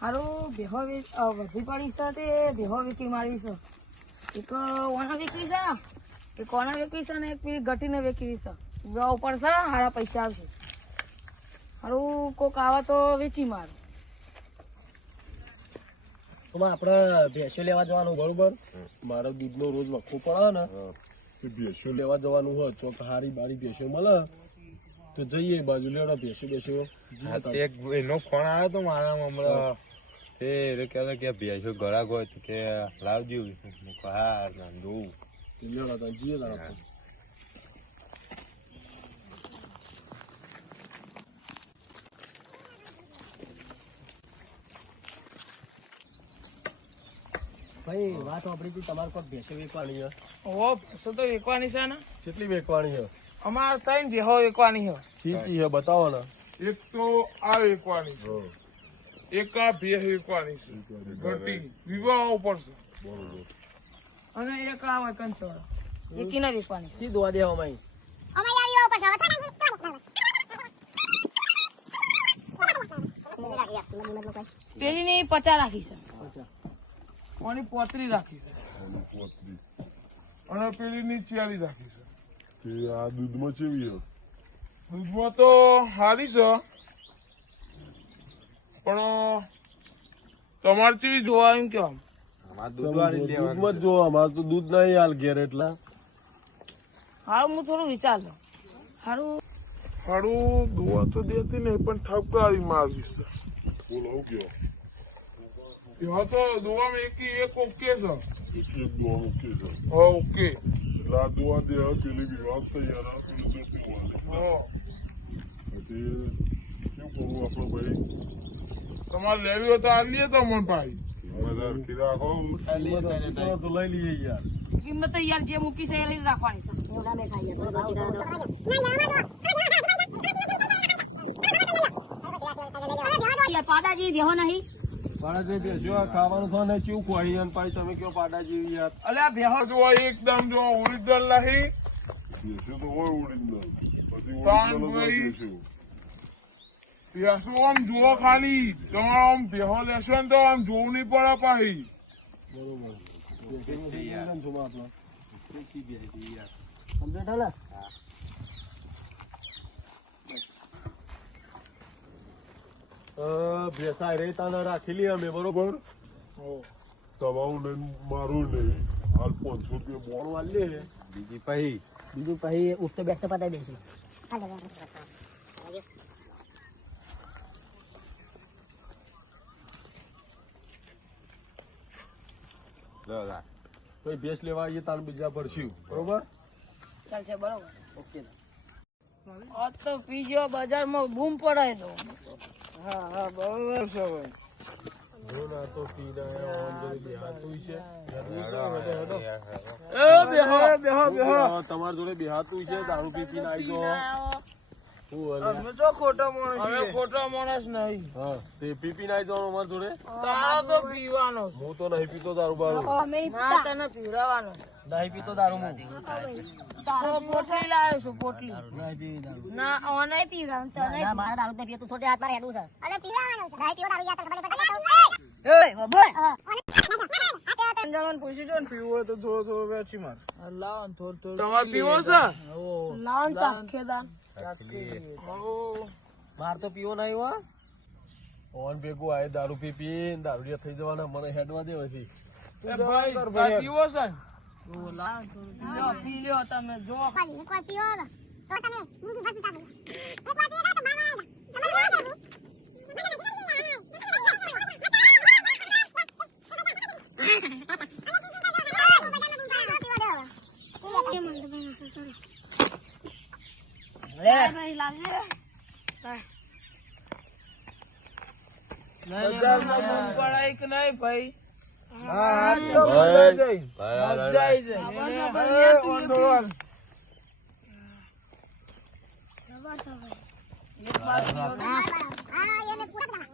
હારું બેહો વધી પડી છે તે બેહો વેકી મારવી છે. એક ઓના વેકવી છે, એક ઓના વેકવી છે ને એક પેલી ગટીને વેકવી છે. ઉગા ઉપર છે, હારા પૈસા આવશે. હારું કોક આવે તો વેચી માર. આપણે ભેંસો લેવા જવાનું બરોબર. મારો દૂધનો રોજ વખો પડે ને ભેંસો લેવા જવાનું હોય. ચોક હારી બારી ભેંસો મળે તો જઈએ બાજુ લેવડા ભેંસો બેસો. એક એનો ફોન આવ્યો તો મારા હમણાં તે કહેતા કે ભેંસો ઘરાક હોય તો કે લાવજો. હા જોઉં લેવડા જઈએ તારા. ભાઈ વાત સાંભળી હતી તમારે કોઈ ભેંસો વેચવાની છે? ઓ ભેંસો તો વેકવાની છે ને. કેટલી વેચવાની છે? અમારે ત્રણ બેહો વેકવાની છે. ઠીક છે બતાવો ને. એક તો આ વેકવાની છે, એક આ બે વેકવાની છે ઘટી વિવાહ ઉપર છે, અને એક આ વતન છે એકી ના વેકવાની. સી દોવા દેવા માં પેલી ની 50 રાખી છે, કોની 35 રાખી છે, અને પેલી ની 40 રાખી છે. આ દૂધમાં કેવી દૂધમાં તો હારી છે, પણ તમારે કેવી જોવા એમ કેવા દૂધમાં જ જો. અમારે તો દૂધ નહીં હાલ ઘેર એટલા. હારું હું થોડું વિચારતો. હારું હાડું દુવા તો દેતી નહીં પણ ઠપકારી મારવી છે. બોલાવું ગયો હા તો દુવામાં એક ઓકે છે. એક દોવા મૂકી છે હા ઓકે. એટલે આ દોવા દે પેલી વિભાગ તૈયાર પેલું જોતી હોય હા શું કરવું આપણે ભાઈ? તમારે લેવી હોય તો આ લઈએ તમને ભાઈ. તો લઈ લઈએ યાર. કિંમત તો યાર જે મૂકી છે એ લઈને રાખવાની છે. પાડાજી દેહો નહીં પાડા બેસો આ ખાવાનું થાય ને ચેવું ખોઈ અને પાછી તમે કયો પાડા જેવી યાર. અલ્યા બેહો જોવા એકદમ જો ઓરિજિનલ નહીં. બેસ્યું તો હોય ઓરિજિનલ. પછી તાન ઓરિજિનલ ભાઈ. બેસ્યું. બેસો આમ જુઓ ખાલી. તમારે આમ બેહો લેશો ને તો આમ જોવું નહીં પડે પાછી. બરોબર. કમ્પ્લીટ હાલે? ભેંસા રે તાને રાખેલી અમે બરોબર. તમારું નહીં મારું નહીં. હાલ 500 રૂપિયા મોડું વાલી લે. બીજી પછી બીજું પછી ઉઠતો બેઠતો પતાવી દઈશું. પછી ભેંસ લેવા આવીએ તાને બીજા ભરશું બરોબર. ચાલશે બરોબર. ઓકે. આ તો પીજો બજારમાં બૂમ પડાય તો. હા હા બરોબર છે ભાઈ. જોના તો પીને બેહાતું છે. તમારી જોડે બેહાતું છે. દારૂ પી પીને આવી જાઓ. અમે તો ખોટા માણસ. અમે ખોટા માણસ નહીં. હા તે પી પીને આવી જવાનું અમારી જોડે. તારા તો પીવાનો છે. હું તો નહીં પીતો દારૂ બારૂ. ના તને પીવડાવવાનો. નહીં પીતો દારૂ હું. તો પોટલી લાવ્યો છું પોટલી. નહીં પીવી દારૂ. ના ઓને પીવડાવ તને મારા દારૂ ને પીએ તું છોટે હાથ મારે હેડું છે. અરે પીવાનું છે. નહીં પીવો દારૂ યાર તને ખબર જવાનું પૂછી જો ને પીવું હોય તો થોડો થોડો વેચી માર. લાવો ને થોડું તમારે પીવો છે? લાવો ને ચાખેદાર. માર તો પીવો નહીં હો. ઓન ભેગું આય દારૂ પી પી દારૂડિયા થઈ જવાના. મને હેડવા દે પછી. એ ભાઈ આ પીવો છે? લાવો થોડું લ્યો પી લ્યો તમે જો. ખાલી એક વાર પીવો ને તો તમે જિંદગી ભર પીતા રહો. એક વાર પીએ તો બાબા આવેલા. તમારે પીવા બજારમાં બૂમ પડાય કે નહીં ભાઈ? હા એને પૂરા